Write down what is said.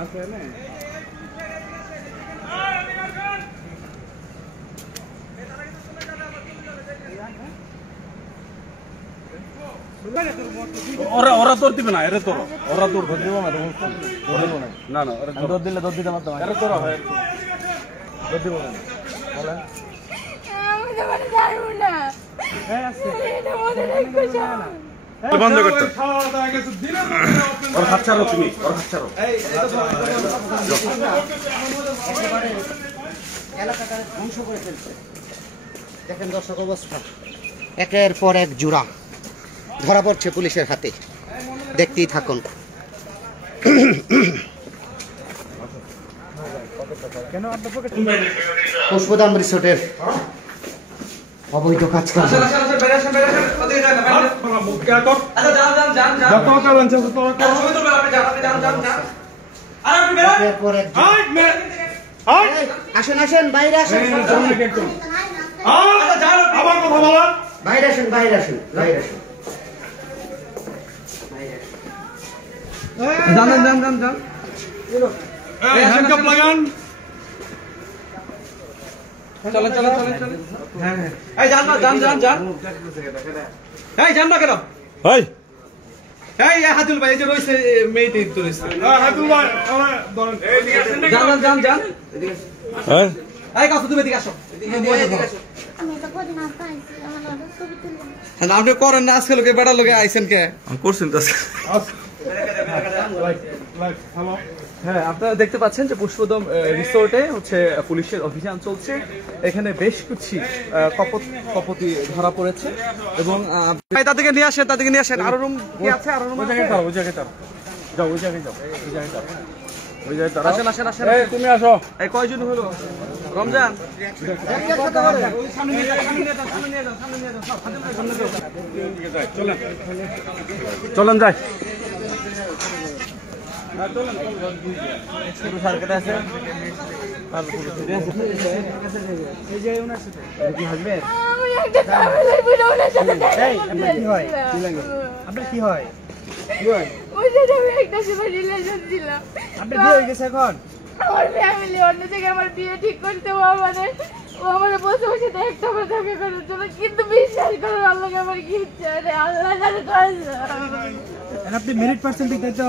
আছে না ওরা তোর দিবে না এরে তোর ওরা তোর দিব না না না ওরা তোর দিলে তোর দিতে পারতাম এরে তোর হয় তোর দিব না বলে আমি তো মানে জানি না হ্যাঁ আছে এটা মনে রাখছো না বন্ধ করতে ওর হাত ছাড়ো তুমি ওর হাত ছাড়ো এই এটা তো এলাকাটা ধ্বংস করে ফেলছে। দেখেন দর্শক অবস্থা, একের পর এক জোড়া ধরা পড়ছে পুলিশের হাতে, দেখতেই থাকুন। পুষ্পধাম রিসোর্টের অবৈধ কাজ কাজ আসেন আসেন বাইরে আসেন, বাইরে আসেন বাইরে আসেন বাইরে আসেন। চলেন চলেন চলেন চলেন হ্যাঁ এই যান না যান যান যান এই যান না কেন এই এই হাতুল ভাই এই যে রইছে মেইতে তো রইছে হাতুল ভাই যান যান যান হ্যাঁ এই কাছে তুমি এদিকে আসো আমি তো কদিন আগে আইছি আমার ছবি তুললাম আপনি করেন না আজকে লোকে বড় লোকে আইছেন কে আমি করছেন তো হ্যাঁ আপনারা দেখতে পাচ্ছেন যে পুষ্পদম রিসোর্টে হচ্ছে পুলিশের অভিযান চলছে। এখানে বেশ কিছু কপতি ধরা পড়েছে এবং তাদেরকে নিয়ে আসেন আরো রুম কি আছে আরো রুম ওই জায়গায় যাও আসেন আসেন আসেন তুমি আসো এই কয়জন হলো রমজান চলেন যাই আপনার কি হয় আমার ফ্যামিলি অন্য থেকে আমার বিয়ে ঠিক করতে মানে ও আমার বসে বসে একটা থাকে করার জন্য, কিন্তু বিশ্বাস করার আল্লাহ আমার কি ইচ্ছা আল্লাহ আপনি মেরিট পার্সেন্ট দিতে তো